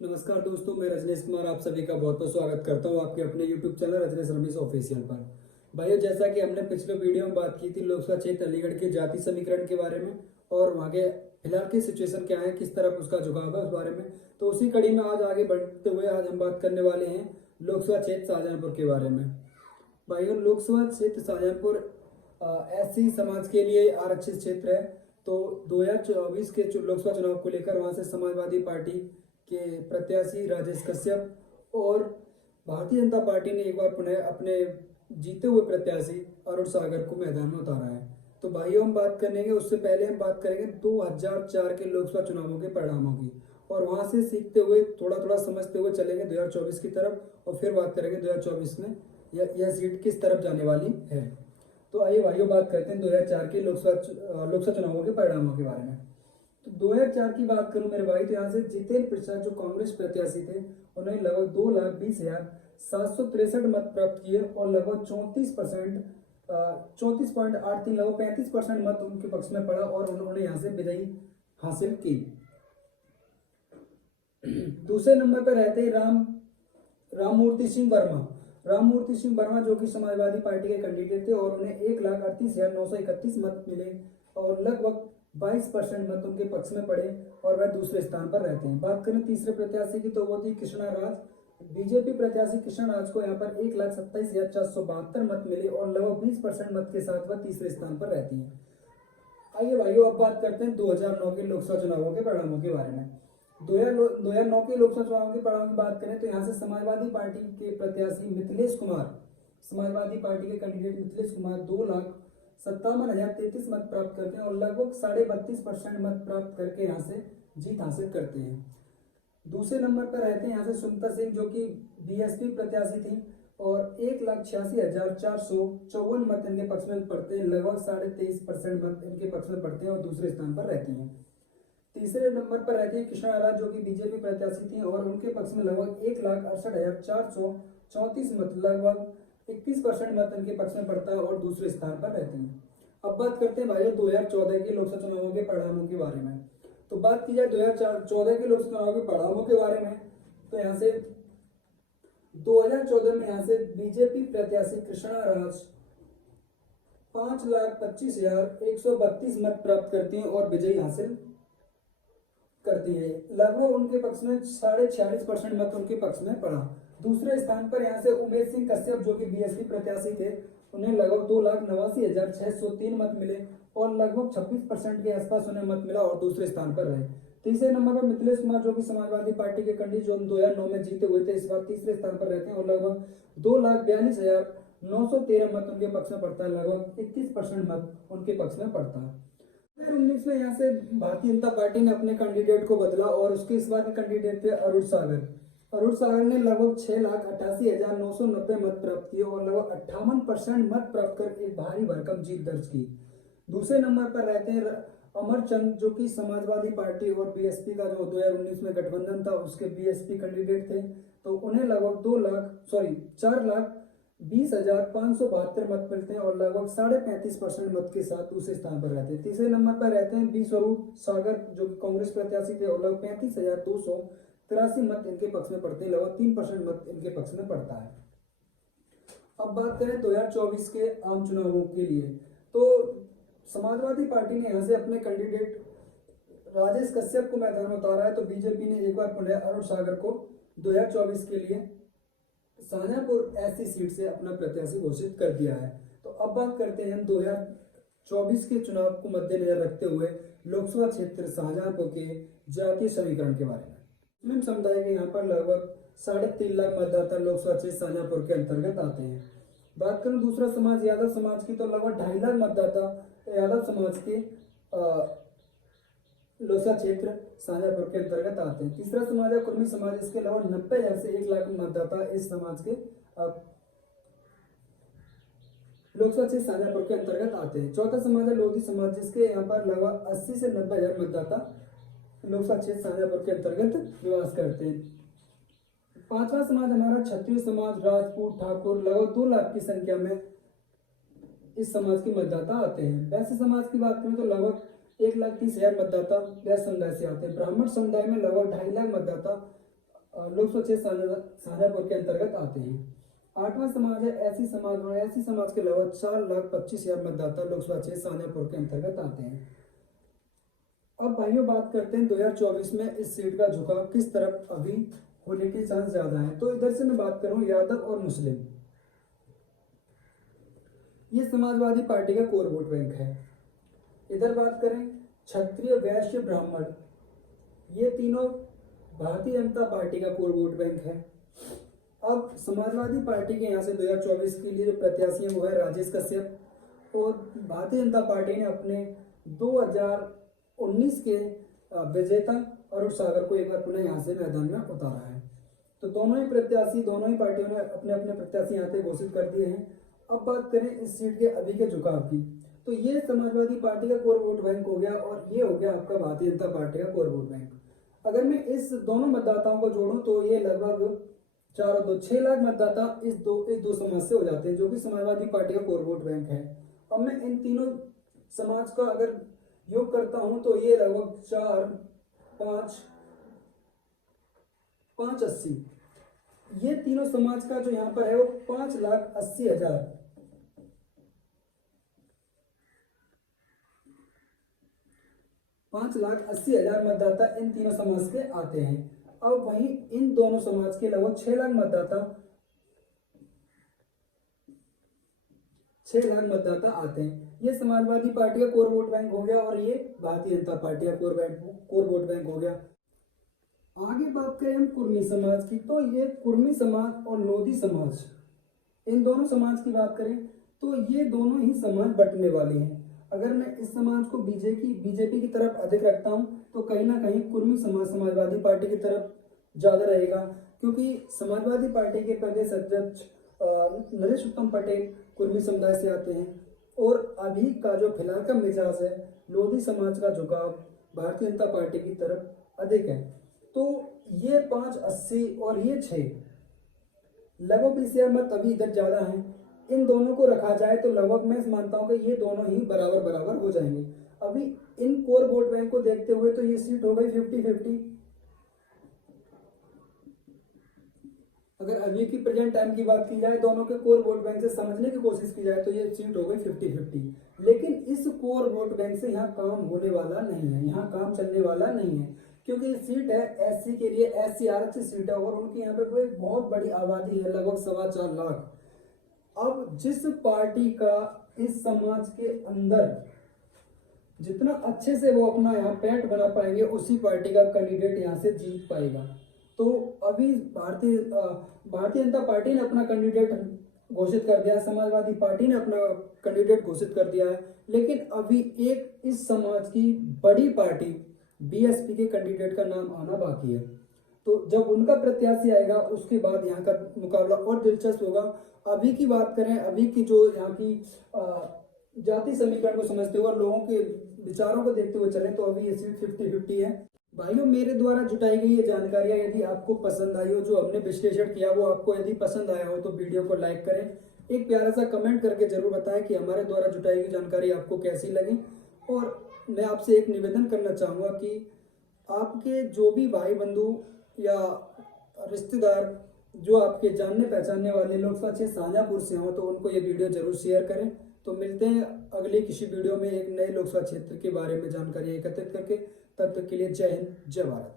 नमस्कार दोस्तों, मैं रजनीश कुमार आप सभी का बहुत बहुत स्वागत करता हूं आपके अपने YouTube channel Rajneesh Ramesh official पर। भाइयों, जैसा कि हमने पिछले वीडियो में बात की थी लोकसभा क्षेत्र अलीगढ़ के जाति समीकरण के बारे में और वहाँ के फिलहाल की सिचुएशन क्या है, किस तरफ उसका झुकाव है उस बारे में, तो उसी कड़ी में आज आगे बढ़ते हुए आज हम बात करने वाले हैं लोकसभा क्षेत्र शाहजहांपुर के बारे में। भाइयों, लोकसभा क्षेत्र शाहजहांपुर एससी समाज के लिए आरक्षित क्षेत्र है। तो 2024 के लोकसभा चुनाव को लेकर वहां से समाजवादी पार्टी के प्रत्याशी राजेश कश्यप और भारतीय जनता पार्टी ने एक बार पुनः अपने जीते हुए प्रत्याशी अरुण सागर को मैदान में उतारा है। तो भाइयों, हम बात करेंगे उससे पहले हम बात करेंगे 2004 के लोकसभा चुनावों के परिणामों की और वहां से सीखते हुए थोड़ा थोड़ा समझते हुए चलेंगे 2024 की तरफ और फिर बात करेंगे 2024 में यह सीट किस तरफ जाने वाली है। तो आइए भाइयों, बात करते हैं 2004 के लोकसभा चुनावों के परिणामों के बारे में। तो 2004 की बात करूं मेरे भाई, तो यहाँ से जितेंद्र प्रसाद जो कांग्रेस प्रत्याशी थे उन्होंने लगभग 2,20,763 मत प्राप्त किए और लगभग 34.83 लगभग 35% मत उनके पक्ष में पड़ा और उन्होंने यहाँ से विजयी हासिल की। दूसरे नंबर पर रहते हैं राममूर्ति सिंह वर्मा। राममूर्ति सिंह वर्मा जो कि समाजवादी पार्टी के कैंडिडेट थे और उन्हें 1,38,931 मत मिले और लगभग 22% मत उनके पक्ष में पड़े और वह दूसरे स्थान पर रहते हैं। बात करें तीसरे प्रत्याशी की तो वो थी कृष्णा राज। बीजेपी प्रत्याशी कृष्णा राज को यहाँ पर 1,27,472 मत मिले और लगभग 20% मत के साथ वह तीसरे स्थान पर रहती है। आइए भाइयों, अब बात करते हैं 2009 के लोकसभा चुनावों के परिणामों के बारे में। 2009 के लोकसभा चुनाव के परिणाम की बात करें तो यहाँ से समाजवादी पार्टी के प्रत्याशी मिथिलेश कुमार, समाजवादी पार्टी के कैंडिडेट मिथिलेश कुमार 2,57,033 मत प्राप्त करते हैं और लगभग 32.5% मत प्राप्त करके यहाँ से जीत हासिल करते हैं। दूसरे नंबर पर रहते हैं यहाँ से सुमता सिंह जो कि बीएसपी प्रत्याशी थी और 1,86,454 मत इनके पक्ष में पड़ते हैं, लगभग 23.5% मत इनके पक्ष में पड़ते हैं और दूसरे स्थान पर रहती हैं। तीसरे नंबर पर रहती है कृष्णा राज जो कि बीजेपी प्रत्याशी थी और उनके पक्ष में लगभग 1,68,434 मत लगभग 21% मत इनके पक्ष में पड़ता है और दूसरे स्थान पर रहते हैं। अब बात करते हैं भाइयों 2014 के लोकसभा चुनावों के परिणामों के बारे में। तो बात की जाए 2014 के लोकसभा चुनाव के परिणामों के बारे में तो यहाँ से 2014 में यहाँ से बीजेपी प्रत्याशी कृष्णा राज 5,25,132 मत प्राप्त करती हैं और विजयी हासिल करती है। लगभग उनके पक्ष में 46.5% मत उनके पक्ष में पड़ा। दूसरे स्थान पर यहाँ से उमेश सिंह कश्यप जो कि बीएसपी प्रत्याशी थे उन्हें लगभग 2,89,603 मत मिले और लगभग 26% के आसपास उन्हें मत मिला और दूसरे स्थान पर रहे। तीसरे नंबर पर मिथिलेश कुमार जो कि समाजवादी पार्टी के कैंडिडेट जो 2009 में जीते हुए थे इस बार तीसरे स्थान पर रहते हैं और लगभग 2,42,913 मत उनके पक्ष में पड़ता है, लगभग 21% मत उनके पक्ष में पड़ता है। 2019 में यहाँ से भारतीय जनता पार्टी ने अपने कैंडिडेट को बदला और उसके इस बार के कैंडिडेट थे अरुण सागर। अरुण सागर ने लगभग 6,88,990 मत प्राप्त किए और लगभग 58% मत प्राप्त कर एक भारी भरकम जीत दर्ज की। दूसरे नंबर पर रहते हैं अमरचंद जो कि समाजवादी पार्टी और बीएसपी का जो 2019 में गठबंधन था उसके बीएसपी कैंडिडेट थे, तो उन्हें लगभग 4,20,572 मत मिलते हैं और लगभग 35.5% मत के साथ दूसरे स्थान पर रहते हैं। तीसरे नंबर पर रहते हैं बी स्वरूप सागर जो कि कांग्रेस प्रत्याशी थे और लगभग 35,283 मत इनके पक्ष में पड़ते हैं, लगभग 3% मत इनके पक्ष में पड़ता है। अब बात करें 2024 के आम चुनावों के लिए तो समाजवादी पार्टी ने यहाँ से अपने कैंडिडेट राजेश कश्यप को मैदान में उतारा है, तो बीजेपी ने एक बार पुनः अरुण सागर को 2024 के लिए शाहजहांपुर एससी सीट से अपना प्रत्याशी घोषित कर दिया है। तो अब बात करते हैं 2024 के चुनाव को मद्देनजर रखते हुए लोकसभा क्षेत्र शाहजहांपुर के जातीय समीकरण के बारे में। मुस्लिम समुदाय के यहाँ पर लगभग 3.5 लाख मतदाता लोकसभा क्षेत्र शाहजहांपुर के अंतर्गत आते हैं। बात करें दूसरा समाज यादव समाज की तो लगभग 2.5 लाख मतदाता यादव समाज के लोकसभा क्षेत्र शाहजहांपुर के अंतर्गत आते हैं। तीसरा समाज है कुर्मी समाज, इसके अलावा 90,000 से 1 लाख मतदाता इस समाज के लोकसभा क्षेत्र शाहजहांपुर के अंतर्गत आते हैं। चौथा समाज है लोधी समाज जिसके यहाँ पर लगभग 80 से 90,000 मतदाता लोकसभा क्षेत्र शाहजहांपुर के अंतर्गत निवास करते हैं। पांचवा समाज हमारा क्षत्रिय समाज, राजपूत, ठाकुर, लगभग 2 लाख की संख्या में इस समाज के मतदाता आते हैं। वैश्य समाज की बात करें तो लगभग 1,30,000 मतदाता वैश्य समुदाय से आते हैं। ब्राह्मण समुदाय में लगभग 2.5 लाख मतदाता लोकसभा क्षेत्र शाहजहांपुर के अंतर्गत आते हैं। 8वां समाज है ऐसी समाज, और ऐसी समाज के लगभग 4,25,000 मतदाता लोकसभा क्षेत्र शाहजहांपुर के अंतर्गत आते हैं। अब भाइयों बात करते हैं 2024 में इस सीट का झुकाव किस तरफ अभी होने के चांस ज्यादा हैं। तो इधर से मैं बात करूं यादव और मुस्लिम, ये समाजवादी पार्टी का कोर वोट बैंक है। इधर बात करें क्षत्रिय, वैश्य, ब्राह्मण, ये तीनों भारतीय जनता पार्टी का कोर वोट बैंक है। अब समाजवादी पार्टी के यहाँ से 2024 के लिए जो प्रत्याशी हैं वो है राजेश कश्यप, और भारतीय जनता पार्टी ने अपने 2019 के विजेता अरुण सागर को एक बार पुनः यहाँ से मैदान में उतारा है। तो दोनों ही प्रत्याशी, दोनों ही पार्टियों ने अपने अपने प्रत्याशी यहाँ पे घोषित कर दिए हैं। अब बात करें इस सीट के अभी के झुकाव की, तो ये समाजवादी पार्टी का कोर वोट बैंक हो गया, और ये हो गया आपका भारतीय जनता पार्टी का कोर वोट बैंक। अगर मैं इस दोनों मतदाताओं को जोड़ूं तो ये लगभग 6 लाख मतदाता इस दो समाज से हो जाते हैं, जो कि समाजवादी पार्टी का कोर वोट बैंक है। अब मैं इन तीनों समाज का अगर योग करता हूं तो ये लगभग 4, 5, 580, ये तीनों समाज का जो यहाँ पर है वो 5,80,000 5,80,000 मतदाता इन तीनों समाज के आते हैं। अब वहीं इन दोनों समाज के लगभग 6 लाख मतदाता आते हैं। ये समाजवादी पार्टी का कोर वोट बैंक हो गया, और ये भारतीय जनता पार्टी का कोर वोट बैंक हो गया। आगे बात करें हम कुर्मी समाज की, तो ये कुर्मी समाज और लोधी समाज, इन दोनों समाज की बात करें तो ये दोनों ही समाज बंटने वाले हैं। अगर मैं इस समाज को बीजेपी की तरफ अधिक रखता हूं तो कहीं ना कहीं कुर्मी समाज समाजवादी पार्टी की तरफ ज्यादा रहेगा, क्योंकि समाजवादी पार्टी के प्रदेश अध्यक्ष नरेश उत्तम पटेल कुर्मी समुदाय से आते हैं, और अभी का जो फिलहाल का मिजाज है लोधी समाज का झुकाव भारतीय जनता पार्टी की तरफ अधिक है। तो ये 580 और ये 6 लगभग 20,000 मत अभी इधर ज्यादा हैं। इन दोनों को रखा जाए तो लगभग मैं मानता हूं कि ये दोनों ही बराबर हो जाएंगे। अभी इन कोर वोट बैंक को देखते हुए तो ये सीट हो गई 50-50। अगर अभी की प्रेजेंट टाइम की बात की जाए, दोनों के कोर वोट बैंक से समझने की कोशिश की जाए तो ये सीट हो गई 50-50। लेकिन इस कोर वोट बैंक से यहाँ काम होने वाला नहीं है, यहाँ काम चलने वाला नहीं है, क्योंकि ये सीट है एससी के लिए, एससी आरक्षित सीट है, और उनकी यहाँ पे कोई बहुत बड़ी आबादी है, लगभग 4.25 लाख। अब जिस पार्टी का इस समाज के अंदर जितना अच्छे से वो अपना यहाँ पैठ बना पाएंगे, उसी पार्टी का कैंडिडेट यहाँ से जीत पाएगा। तो अभी भारतीय जनता पार्टी ने अपना कैंडिडेट घोषित कर दिया है, समाजवादी पार्टी ने अपना कैंडिडेट घोषित कर दिया है, लेकिन अभी एक इस समाज की बड़ी पार्टी बीएसपी के कैंडिडेट का नाम आना बाकी है। तो जब उनका प्रत्याशी आएगा उसके बाद यहाँ का मुकाबला और दिलचस्प होगा। अभी की बात करें, अभी की जो यहाँ की जाति समीकरण को समझते हुए और लोगों के विचारों को देखते हुए चले तो अभी ये सीट 50-50 है। भाइयों, मेरे द्वारा जुटाई गई ये जानकारियां यदि आपको पसंद आई हो, जो हमने विश्लेषण किया वो आपको यदि पसंद आया हो, तो वीडियो को लाइक करें, एक प्यारा सा कमेंट करके जरूर बताएं कि हमारे द्वारा जुटाई गई जानकारी आपको कैसी लगी। और मैं आपसे एक निवेदन करना चाहूँगा कि आपके जो भी भाई बंधु या रिश्तेदार जो आपके जानने पहचानने वाले लोकसभा क्षेत्र शाहजहांपुर से हों तो उनको ये वीडियो जरूर शेयर करें। तो मिलते हैं अगले किसी वीडियो में एक नए लोकसभा क्षेत्र के बारे में जानकारी एकत्रित करके। तब तक के लिए जय हिंद, जय भारत।